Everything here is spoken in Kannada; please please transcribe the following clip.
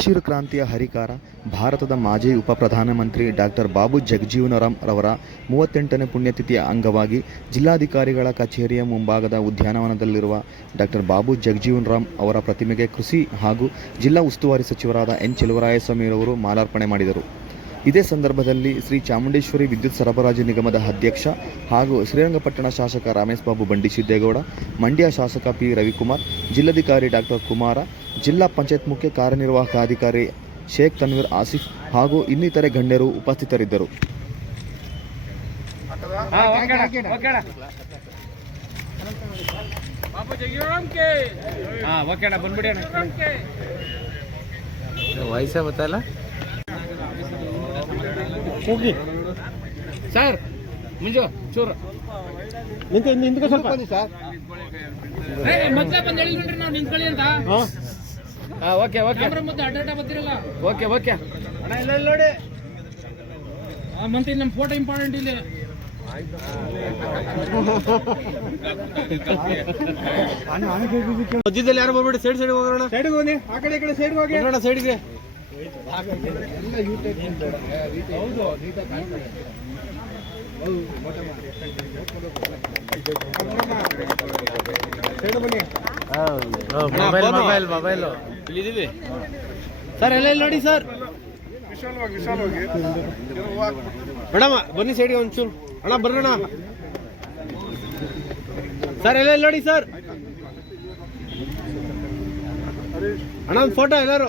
ಹಸಿರು ಕ್ರಾಂತಿಯ ಹರಿಕಾರ, ಭಾರತದ ಮಾಜಿ ಉಪ ಪ್ರಧಾನಮಂತ್ರಿ ಡಾಕ್ಟರ್ ಬಾಬು ಜಗಜೀವನರಾಮ್ ರವರ ಮೂವತ್ತೆಂಟನೇ ಪುಣ್ಯತಿಥಿಯ ಅಂಗವಾಗಿ ಜಿಲ್ಲಾಧಿಕಾರಿಗಳ ಕಚೇರಿಯ ಮುಂಭಾಗದ ಉದ್ಯಾನವನದಲ್ಲಿರುವ ಡಾಕ್ಟರ್ ಬಾಬು ಜಗಜೀವನರಾಮ್ ಅವರ ಪ್ರತಿಮೆಗೆ ಕೃಷಿ ಹಾಗೂ ಜಿಲ್ಲಾ ಉಸ್ತುವಾರಿ ಸಚಿವರಾದ ಎನ್. ಚೆಲುವರಾಯಸ್ವಾಮಿರವರು ಮಾಲಾರ್ಪಣೆ ಮಾಡಿದರು. ಇದೇ ಸಂದರ್ಭದಲ್ಲಿ ಶ್ರೀ ಚಾಮುಂಡೇಶ್ವರಿ ವಿದ್ಯುತ್ ಸರಬರಾಜು ನಿಗಮದ ಅಧ್ಯಕ್ಷ ಹಾಗೂ ಶ್ರೀರಂಗಪಟ್ಟಣ ಶಾಸಕ ರಮೇಶ್ ಬಾಬು ಬಂಡಿ ಸಿದ್ದೇಗೌಡ ಮಂಡ್ಯ ಶಾಸಕ ಪಿ ರವಿಕುಮಾರ್ ಜಿಲ್ಲಾಧಿಕಾರಿ ಡಾಕ್ಟರ್ ಕುಮಾರ ಜಿಲ್ಲಾ ಪಂಚಾಯತ್ ಮುಖ್ಯ ಕಾರ್ಯನಿರ್ವಾಹಕ ಅಧಿಕಾರಿ ಶೇಖ್ ತನ್ವೀರ್ ಆಸಿಫ್ ಹಾಗೂ ಇನ್ನಿತರೆ ಗಣ್ಯರು ಉಪಸ್ಥಿತರಿದ್ದರು. ಹಾ ಓಕೆ ಅಣ್ಣ, ಓಕೆ ಅಣ್ಣ. ಹಾ ಓಕೆ ಅಣ್ಣ ಬಂದ್ಬಿಡಿ ಅಣ್ಣ ವಯಸ್ಸೇ ಗೊತ್ತಲ್ಲ ಹೋಗಿ. ಸರ್ ಮುಂಜು ಚೂರು. ನಿಂತು ನಿಂತ್ಕೊ ಸ್ವಲ್ಪ. ಸರ್. ಮೊದ್ಲೇ ಬಂದ್ ಹೇಳಿಲ್ವೇನ್ರಿ ನಾವು ನಿಂತ್ಕೊಳ್ಳಿ ಅಂತ. ಹಾ. Okay okay. ಕ್ಯಾಮ್ರಾ ಮತ್ತೆ ಅಡ್ಡಾಟ ಬರ್ತಿರಲ್ಲ. Okay okay. ಅಣ್ಣ ಇಲ್ಲ ಇಲ್ಲ ನೋಡಿ. ಆ, ಮತ್ತೆ ನಮ್ಮ ಫೋಟೋ ಇಂಪಾರ್ಟೆಂಟ್ ಇಲ್ಲಿ. ಮಧ್ಯದಲ್ಲಿ ಯಾರು ಬರ್ಬೇಡಿ ಸೈಡ್ ಸೈಡ್ ಹೋಗೋಣ ಸೈಡ್ ಹೋಗಿ ಆ ಕಡೆ ಈ ಕಡೆ ಸೈಡ್ ಹೋಗಿ. ಸೈಡ್ಗೆ ಸೈಡ್ ಬನ್ನಿ ಮೊಬೈಲ್ ಮೊಬೈಲ್ ಮೊಬೈಲ್ ಇಲ್ಲಿದ್ದೀವಿ ಸರ್ ಎಲ್ಲ ನೋಡಿ ಸರ್? ಮೇಡಮ್ ಬನ್ನಿ ಸೈಡ್ಗೆ ಒಂಚೂರು ಅಣ್ಣ. ಬರೋಣ ಸರ್ ಎಲ್ಲ ನೋಡಿ ಸರ್? ಅಣ್ಣ, ಒಂದು ಫೋಟೋ ಎಲ್ಲರೂ.